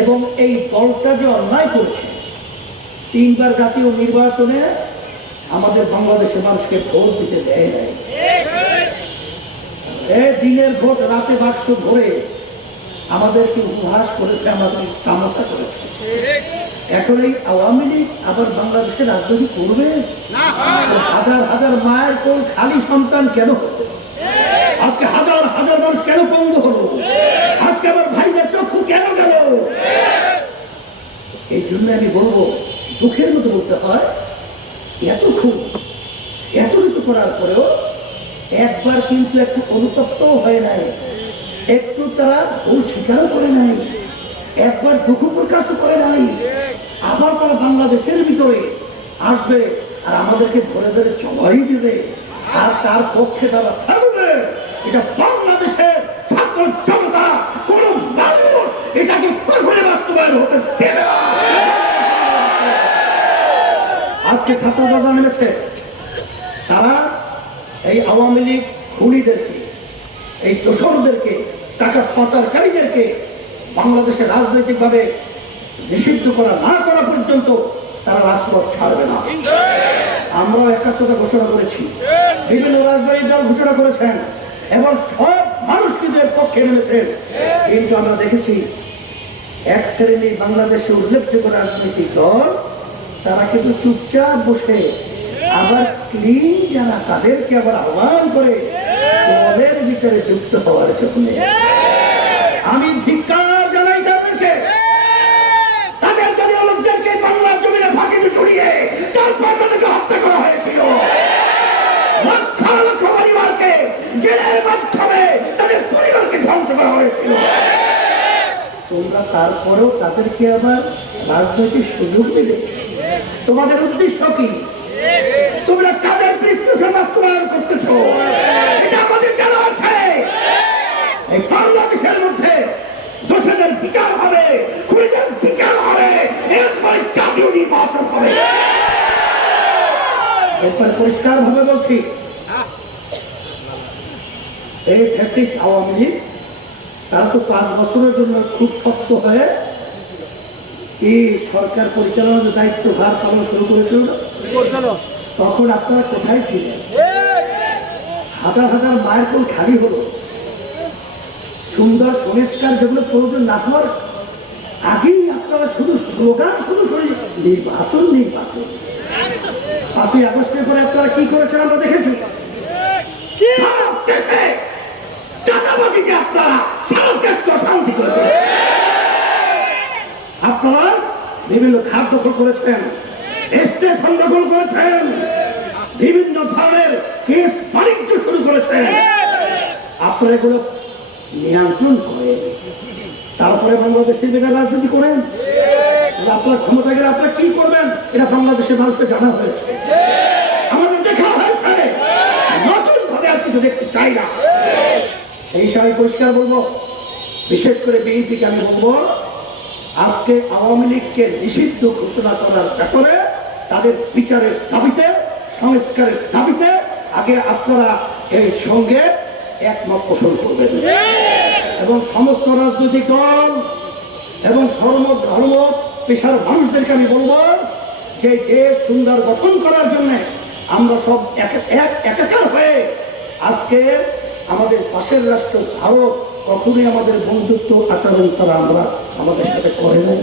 এবং এই দলটা যে অন্যায় করছে, তিনবার জাতীয় নির্বাচনে আমাদের বাংলাদেশের মানুষকে ভোট দিতে দেয় নাই। দিনের ভোট, রাতে বাক্স ভরে আমাদেরকে উপহাস করেছে, আমাদের তামাশা করেছে। এখন এই আওয়ামী লীগ আবার বাংলাদেশের রাজনীতি করবে? হাজার হাজার মায়ের কোল খালি সন্তান কেন হলো? আজকে হাজার হাজার মানুষ কেন পঙ্গ হলো আজকে আমার ভাইদের চক্ষু কেন গেল এই জন্য আমি বলব, দুঃখের মতো বলতে হয়, এত খুব এত কিছু করার পরেও একবার কিন্তু একটু অনুতপ্ত হয় নাই, একটু তারা ভুল স্বীকারও করে নাই, একবার দুঃখ প্রকাশও করে নাই, আবার তারা বাংলাদেশের ভিতরে আসবে আর আমাদেরকে ধরে ধরে চলাই দেবে আর তার পক্ষে তারা থাকবে। এটা বাংলাদেশের ছাত্র জনতা, কোন মানুষ এটাকে বাস্তবায়ন হতে দেবে না আজকে ছাত্র জনতা মিলেছে। তারা এই আওয়ামী লীগ খুনিদেরকে, এই দোসরদেরকে টাকা পাচারকারীদেরকে বাংলাদেশে রাজনৈতিকভাবে নিষিদ্ধ করা না করা পর্যন্ত তারা রাজপথ ছাড়বে না। আমরা একাত্মতা ঘোষণা করেছি। বিভিন্ন রাজনৈতিক দল ঘোষণা করেছেন এবং সব মানুষ কিন্তু পক্ষে নেমেছেন কিন্তু আমরা দেখেছি, এক শ্রেণি বাংলাদেশে উল্লেখযোগ্য রাজনৈতিক দল তারা কিন্তু চুপচাপ বসে আবার ক্লিন যারা তাদেরকে আবার আহ্বান করে দলের ভিতরে যুক্ত হওয়ার জন্য। আমি ধিক্কার জানাই তাদেরকে। তাদের পরিবারকে তোমরা তারপরেও তাদেরকে আবার রাজনৈতিক সুযোগ দিলে। তোমাদের উদ্দেশ্য কি? তোমরা কাদের প্রিসক্রিপশন বাস্তবায়ন করতেছো? এটা আমাদের জানা আছে। এই মধ্যে দোষীদের বিচার হবে, খুনিদের বিচার হবে, এরপরে জাতীয় নির্বাচন হবে। এরপর পরিষ্কার ভাবে বলছি, এই ফ্যাসিস্ট আওয়ামী লীগ তারা তো পাঁচ বছরের জন্য খুব শক্ত হয়ে এই সরকার পরিচালনার দায়িত্ব ভার পালন শুরু করেছিল তখন আপনারা কোথায় ছিলেন? হাজার হাজার মায়ের কোল খালি হলো। সুন্দর সংস্কার যেগুলো প্রয়োজন না হওয়ার আগেই আপনারা শুধু স্লোগান শুধু শুনি নির্বাচন নির্বাচন। পাঁচই আগস্টের পরে আপনারা কি করেছেন আমরা দেখেছি? আপনারা দেশকে অশান্তি করেছেন বিভিন্ন খাদ্য দখল করেছেন, স্টেশন দখল করেছেন, বিভিন্ন ধরনের কেস বাণিজ্য শুরু করেছেন। আপনারা এগুলো নিয়ন্ত্রণ করে তারপরে বাংলাদেশের বেকার রাজনীতি করেন। আপনার ক্ষমতা গেলে আপনারা কি করবেন? এটা বাংলাদেশের মানুষকে জানা হয়েছে। আমাদের দেখা হয়েছে। নতুন ভাবে আর কিছু দেখতে চাই না। এই হিসাবে পরিষ্কার বলব। বিশেষ করে বিএনপিকে আমি বলব আজকে আওয়ামী লীগকে নিষিদ্ধ ঘোষণা করার ব্যাপারে তাদের বিচারের দাবিতে, সংস্কারের দাবিতে আগে আপনারা এই সঙ্গে একমত পোষণ করবেন। এবং সমস্ত রাজনৈতিক দল এবং সর্ব ধর্ম পেশার মানুষদেরকে আমি বলব যে দেশ সুন্দর গঠন করার জন্য আমরা সব এক- এক, একাকার হয়ে আজকে আমাদের পাশের রাষ্ট্র ভারত কখনোই আমাদের বন্ধুত্ব আচরণ তারা আমরা আমাদের সাথে করে নাই।